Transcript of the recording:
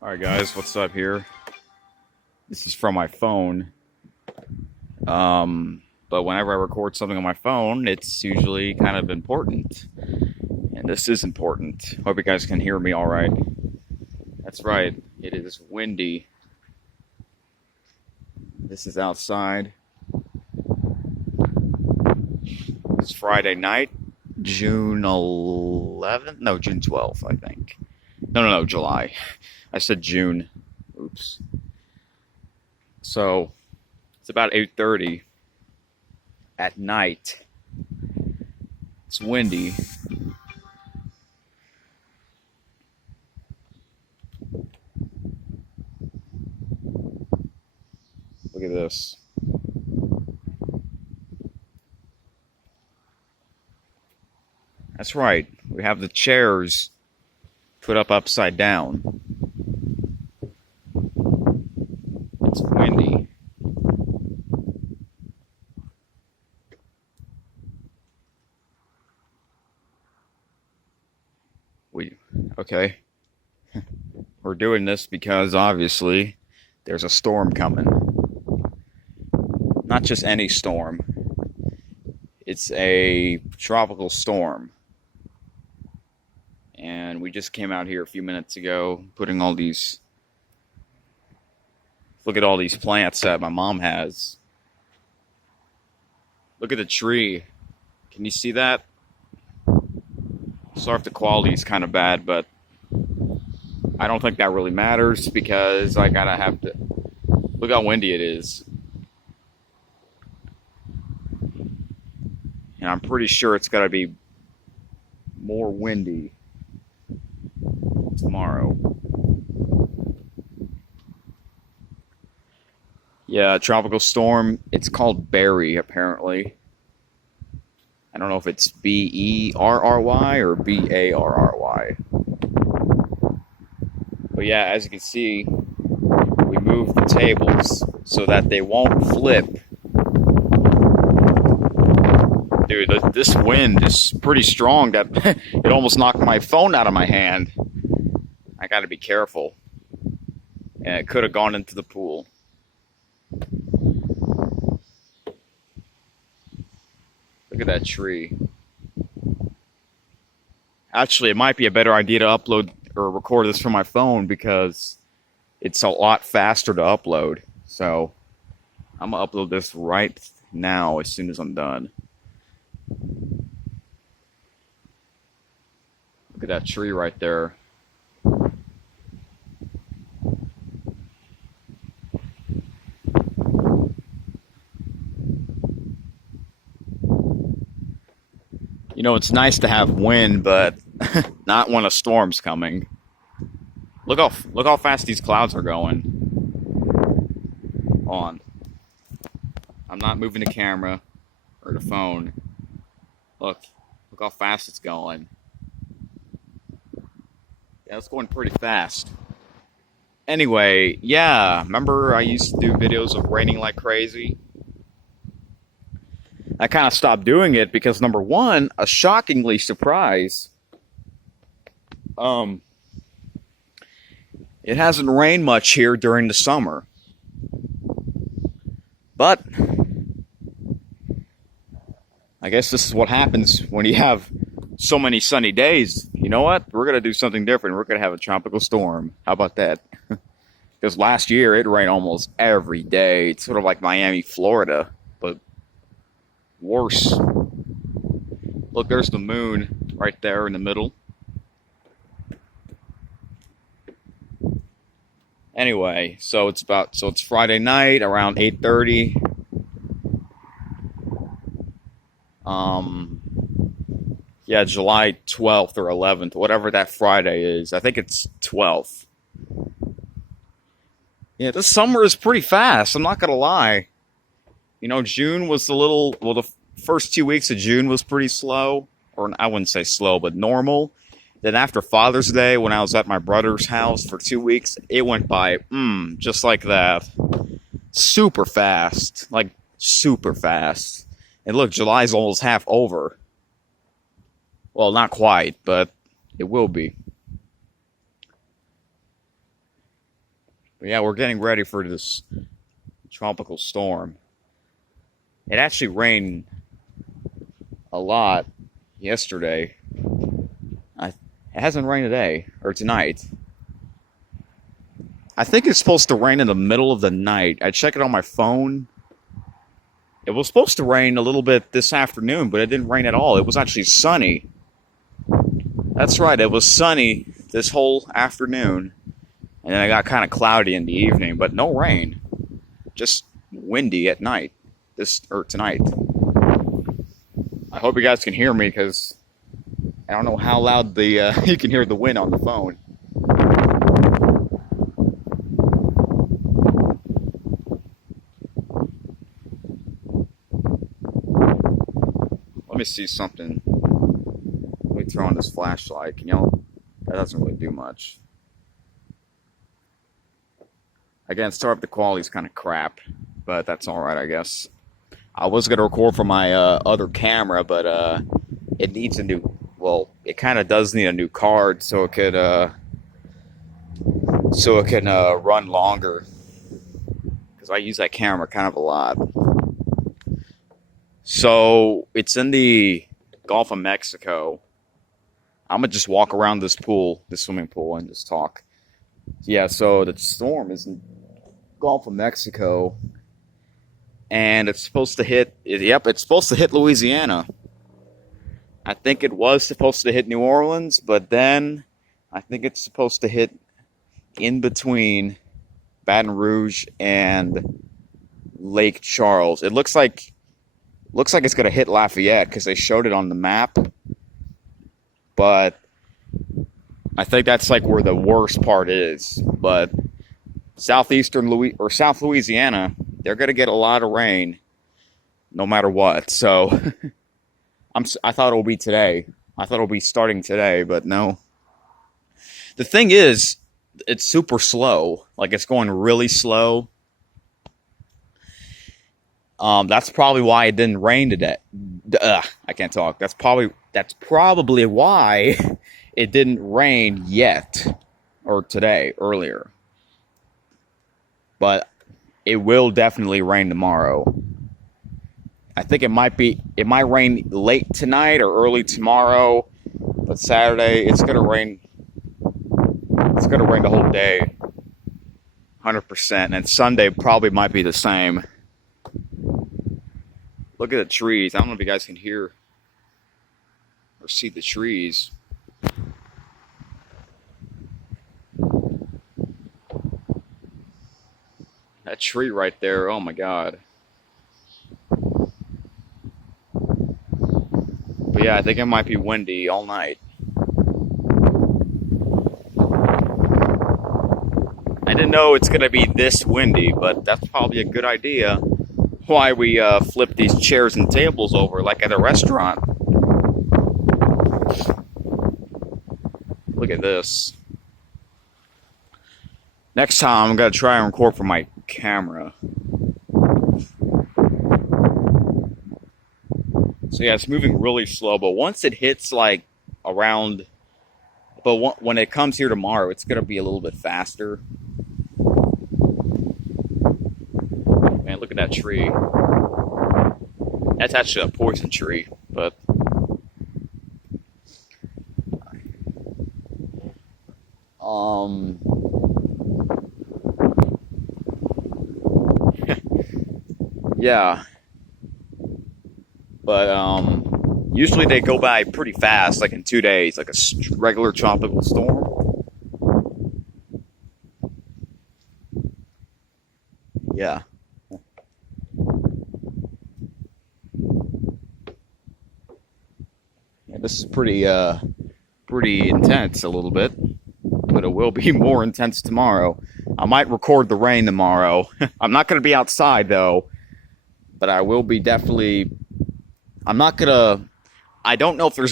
Alright guys, what's up here? This is from my phone. But whenever I record something on my phone, it's usually kind of important. And this is important. Hope you guys can hear me alright. That's right, it is windy. This is outside. It's Friday night, June 11th? No, June 12th, I think. No, July. I said June. Oops. So, it's about 8:30 at night. It's windy. Look at this. That's right. We have the chairs put up upside down. It's windy. Okay. We're doing this because obviously there's a storm coming. Not just any storm. It's a tropical storm. And we just came out here a few minutes ago putting all these... Look at all these plants that my mom has. Look at the tree. Can you see that? Sorry if the quality is kind of bad, but I don't think that really matters because I gotta have to... Look how windy it is. And I'm pretty sure it's gotta be more windy tomorrow. Yeah, tropical storm. It's called Barry, apparently. I don't know if it's Berry or Barry. But yeah, as you can see, we moved the tables so that they won't flip. Dude, this wind is pretty strong that it almost knocked my phone out of my hand. I gotta be careful. And it could have gone into the pool. Look at that tree. Actually, it might be a better idea to upload or record this from my phone because it's a lot faster to upload. So I'm gonna upload this right now as soon as I'm done. Look at that tree right there. You know, it's nice to have wind, but not when a storm's coming. Look how fast these clouds are going. On. I'm not moving the camera or the phone. Look how fast it's going. Yeah, it's going pretty fast. Anyway, yeah, remember I used to do videos of raining like crazy? I kind of stopped doing it because, number one, a shockingly surprise. It hasn't rained much here during the summer. But I guess this is what happens when you have so many sunny days. You know what? We're going to do something different. We're going to have a tropical storm. How about that? Because last year it rained almost every day. It's sort of like Miami, Florida, but worse. Look, there's the moon right there in the middle. Anyway, so it's Friday night around 8:30. Yeah, July 12th or 11th, whatever that Friday is. I think it's 12th. Yeah, this summer is pretty fast. I'm not gonna lie. You know, June was the first 2 weeks of June was pretty slow. Or I wouldn't say slow, but normal. Then after Father's Day, when I was at my brother's house for 2 weeks, it went by, just like that. Super fast. Like, super fast. And look, July's almost half over. Well, not quite, but it will be. But yeah, we're getting ready for this tropical storm. It actually rained a lot yesterday. It hasn't rained today or tonight. I think it's supposed to rain in the middle of the night. I checked it on my phone. It was supposed to rain a little bit this afternoon, but it didn't rain at all. It was actually sunny. That's right, it was sunny this whole afternoon. And then it got kind of cloudy in the evening, but no rain. Just windy at night. Tonight. I hope you guys can hear me because I don't know how loud the you can hear the wind on the phone. Let me see something. Let me throw on this flashlight. Can y'all? That doesn't really do much. Again, sorry if the quality's kind of crap, but that's all right, I guess. I was gonna record from my other camera, but it needs a new. Well, it kind of does need a new card so it could run longer. Because I use that camera kind of a lot. So it's in the Gulf of Mexico. I'm gonna just walk around this swimming pool, and just talk. Yeah, so the storm is in Gulf of Mexico. And it's supposed to hit, it's supposed to hit Louisiana. I think it was supposed to hit New Orleans, but then I think it's supposed to hit in between Baton Rouge and Lake Charles. It looks like it's going to hit Lafayette because they showed it on the map. But I think that's like where the worst part is. But South Louisiana, they're going to get a lot of rain no matter what. So I thought it would be today. I thought it would be starting today, but no. The thing is, it's super slow. Like, it's going really slow. That's probably why it didn't rain today. I can't talk. That's probably why it didn't rain yet or today, earlier. But it will definitely rain tomorrow. I think it might rain late tonight or early tomorrow, but Saturday it's gonna rain. It's gonna rain the whole day, 100%. And Sunday probably might be the same. Look at the trees. I don't know if you guys can hear or see the trees. That tree right there, oh my God. But yeah, I think it might be windy all night. I didn't know it's going to be this windy, but that's probably a good idea. Why we flip these chairs and tables over like at a restaurant. Look at this. Next time I'm going to try and record from my camera. So yeah, it's moving really slow, but once it hits like around, when it comes here tomorrow, it's going to be a little bit faster. Man, look at that tree. That's actually a poison tree, but yeah. But usually they go by pretty fast, like in 2 days, like a regular tropical storm. Yeah. Yeah, this is pretty intense a little bit, but it will be more intense tomorrow. I might record the rain tomorrow. I'm not going to be outside though, but I will be definitely. I don't know if there's